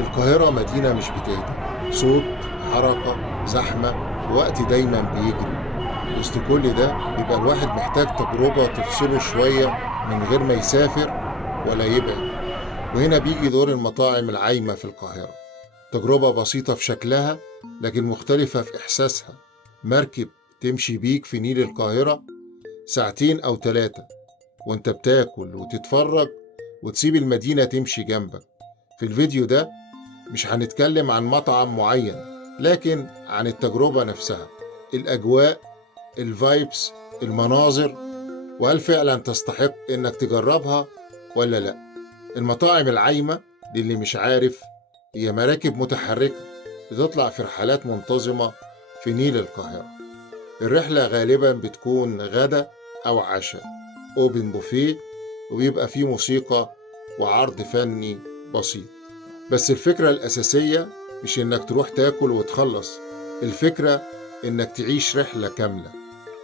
القاهرة مدينة مش بتهدى، صوت، حركة، زحمة، وقت دايما بيجري. وسط كل ده بيبقى الواحد محتاج تجربة تفصله شوية من غير ما يسافر ولا يبعد. وهنا بيجي دور المطاعم العايمة في القاهرة. تجربة بسيطة في شكلها لكن مختلفة في إحساسها. مركب تمشي بيك في نيل القاهرة ساعتين أو 3، وانت بتاكل وتتفرج وتسيب المدينة تمشي جنبك. في الفيديو ده مش هنتكلم عن مطعم معين، لكن عن التجربة نفسها، الأجواء، الفايبس، المناظر، وهل فعلا تستحق إنك تجربها ولا لأ. المطاعم العايمة للي مش عارف هي مراكب متحركة بتطلع في رحلات منتظمة في نيل القاهرة. الرحلة غالبا بتكون غدا أو عشاء، أوبن بوفيه، وبيبقى فيه موسيقى وعرض فني بسيط. بس الفكرة الأساسية مش إنك تروح تاكل وتخلص، الفكرة إنك تعيش رحلة كاملة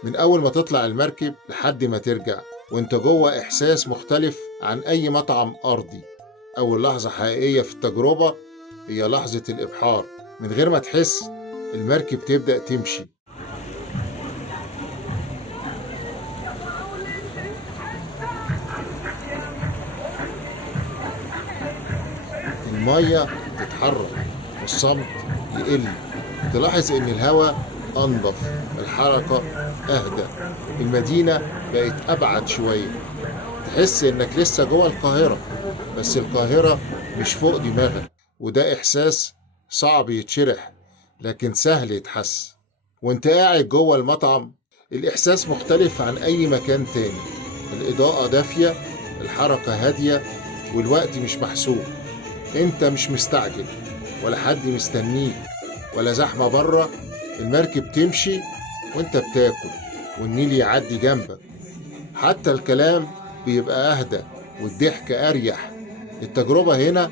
من أول ما تطلع المركب لحد ما ترجع، وإنت جوه إحساس مختلف عن أي مطعم أرضي. أول لحظة حقيقية في التجربة هي لحظة الإبحار. من غير ما تحس المركب تبدأ تمشي، المية تتحرك والصمت يقل، تلاحظ إن الهواء أنظف، الحركة أهدى، المدينة بقت أبعد شوية. تحس إنك لسه جوه القاهرة، بس القاهرة مش فوق دماغك. وده إحساس صعب يتشرح لكن سهل يتحس. وانت قاعد جوه المطعم الإحساس مختلف عن أي مكان تاني. الإضاءة دافية، الحركة هادية، والوقت مش محسوب. انت مش مستعجل ولا حد مستنيك ولا زحمة بره. المركب تمشي وانت بتاكل والنيل يعدي جنبك. حتى الكلام بيبقى أهدى والضحك أريح. التجربة هنا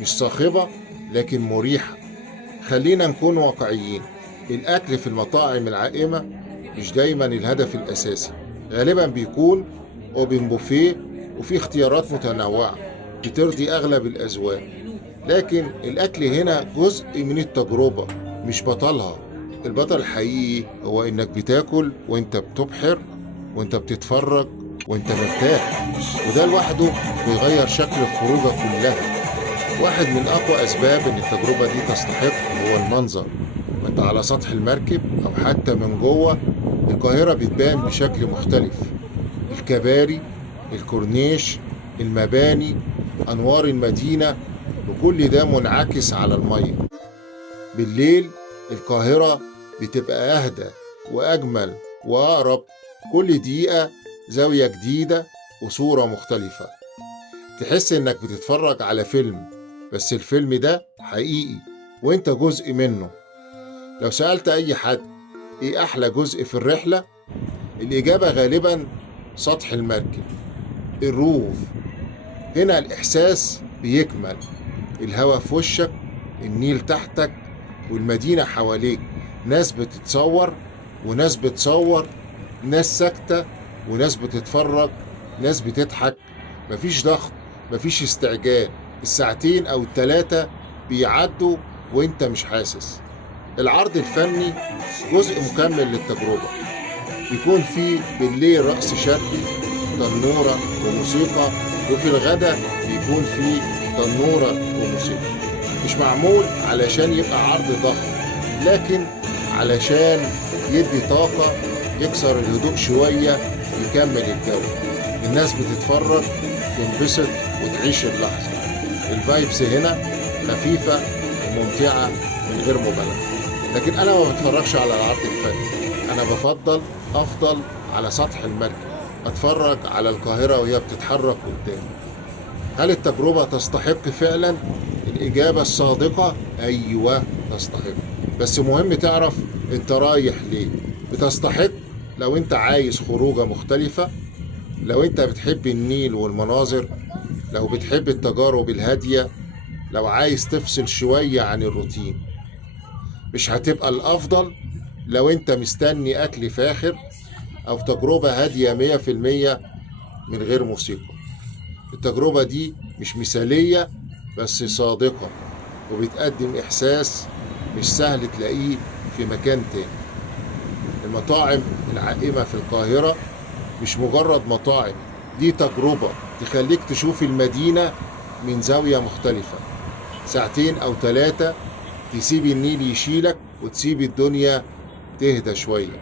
مش صاخبة لكن مريحة. خلينا نكون واقعيين، الأكل في المطاعم العائمة مش دايما الهدف الأساسي. غالبا بيكون أوبن بوفيه وفي اختيارات متنوعة بترضي أغلب الأذواق، لكن الأكل هنا جزء من التجربة مش بطلها. البطل الحقيقي هو إنك بتاكل وإنت بتبحر وإنت بتتفرج وإنت مرتاح، وده لوحده بيغير شكل الخروجة كلها. واحد من أقوى أسباب إن التجربة دي تستحق هو المنظر. وإنت على سطح المركب أو حتى من جوه، القاهرة بتبان بشكل مختلف. الكباري، الكورنيش، المباني، أنوار المدينة، وكل ده منعكس على المية. بالليل القاهرة بتبقى أهدى وأجمل وأقرب، كل دقيقة زاوية جديدة وصورة مختلفة. تحس إنك بتتفرج على فيلم، بس الفيلم ده حقيقي وإنت جزء منه. لو سألت أي حد إيه أحلى جزء في الرحلة، الإجابة غالبا سطح المركب، الروف. هنا الإحساس بيكمل، الهواء في وشك، النيل تحتك، والمدينة حواليك. ناس بتتصور وناس بتصور، ناس ساكتة وناس بتتفرج، ناس بتضحك. مفيش ضغط، مفيش استعجال. الساعتين أو 3 بيعدوا وانت مش حاسس. العرض الفني جزء مكمل للتجربة. يكون فيه بالليل رقص شرقي، تنورة وموسيقى، وفي الغدا بيكون فيه تنورة وموسيقى. مش معمول علشان يبقى عرض ضخم، لكن علشان يدي طاقة، يكسر الهدوء شوية، يكمل الجو. الناس بتتفرج، تنبسط وتعيش اللحظة. الفايبس هنا خفيفة وممتعة من غير مبالغة. لكن أنا ما بتفرجش على العرض الفني، أنا أفضل على سطح المركب أتفرج على القاهرة وهي بتتحرك قدامي. هل التجربة تستحق فعلا؟ الإجابة الصادقة أيوة تستحق، بس مهم تعرف أنت رايح ليه. بتستحق لو أنت عايز خروجة مختلفة، لو أنت بتحب النيل والمناظر، لو بتحب التجارب الهادية، لو عايز تفصل شوية عن الروتين. مش هتبقى الأفضل لو أنت مستني أكل فاخر أو تجربة هادية 100% من غير موسيقى. التجربة دي مش مثالية بس صادقة. وبتقدم إحساس مش سهل تلاقيه في مكان تاني. المطاعم العائمة في القاهرة مش مجرد مطاعم، دي تجربة تخليك تشوف المدينة من زاوية مختلفة. ساعتين أو 3 تسيب النيل يشيلك وتسيب الدنيا تهدى شوية.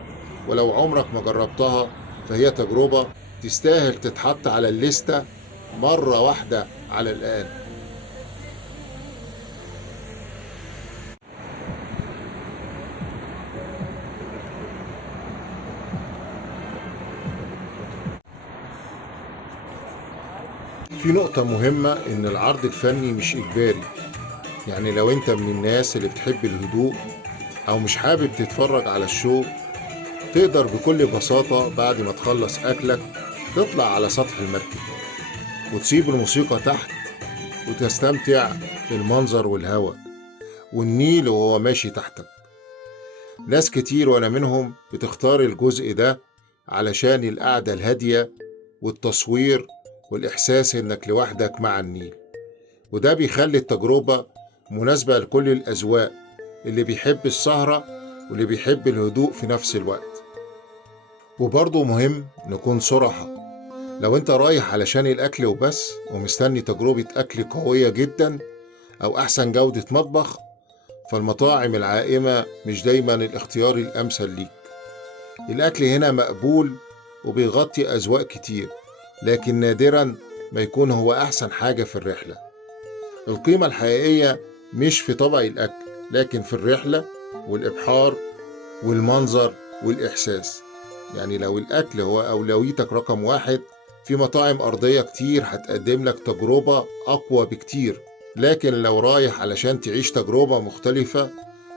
ولو عمرك ما جربتها فهي تجربة تستاهل تتحط على الليستة مرة واحدة على الأقل. في نقطة مهمة، إن العرض الفني مش إجباري. يعني لو أنت من الناس اللي بتحب الهدوء أو مش حابب تتفرج على الشو، تقدر بكل بساطة بعد ما تخلص أكلك تطلع على سطح المركب وتسيب الموسيقى تحت وتستمتع بالمنظر والهواء والنيل وهو ماشي تحتك. ناس كتير وأنا منهم بتختار الجزء ده علشان القعدة الهادية والتصوير والإحساس إنك لوحدك مع النيل، وده بيخلي التجربة مناسبة لكل الأذواق، اللي بيحب السهرة واللي بيحب الهدوء في نفس الوقت. وبرضه مهم نكون صراحة، لو انت رايح علشان الأكل وبس ومستني تجربة أكل قوية جدا أو أحسن جودة مطبخ، فالمطاعم العائمة مش دايما الاختيار الأمثل ليك. الأكل هنا مقبول وبيغطي أذواق كتير، لكن نادرا ما يكون هو أحسن حاجة في الرحلة. القيمة الحقيقية مش في طبق الأكل، لكن في الرحلة والإبحار والمنظر والإحساس. يعني لو الأكل هو أولويتك رقم 1، في مطاعم أرضية كتير هتقدم لك تجربة أقوى بكتير. لكن لو رايح علشان تعيش تجربة مختلفة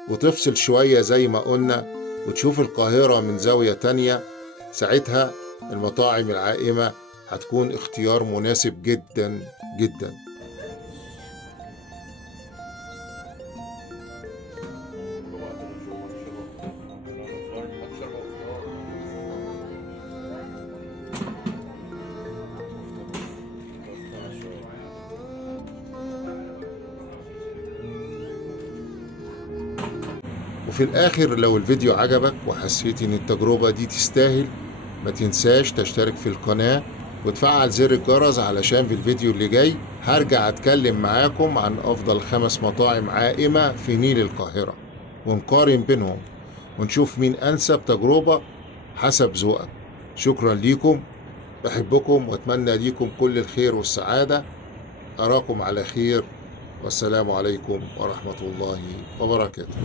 وتفصل شوية زي ما قلنا وتشوف القاهرة من زاوية تانية، ساعتها المطاعم العائمة هتكون اختيار مناسب جدا جدا. وفي الآخر، لو الفيديو عجبك وحسيت إن التجربة دي تستاهل، ما تنساش تشترك في القناة وتفعل زر الجرس، علشان في الفيديو اللي جاي هرجع أتكلم معاكم عن أفضل 5 مطاعم عائمة في نيل القاهرة، ونقارن بينهم ونشوف مين أنسب تجربة حسب ذوقك. شكرا ليكم، بحبكم وأتمنى ليكم كل الخير والسعادة. أراكم على خير، والسلام عليكم ورحمة الله وبركاته.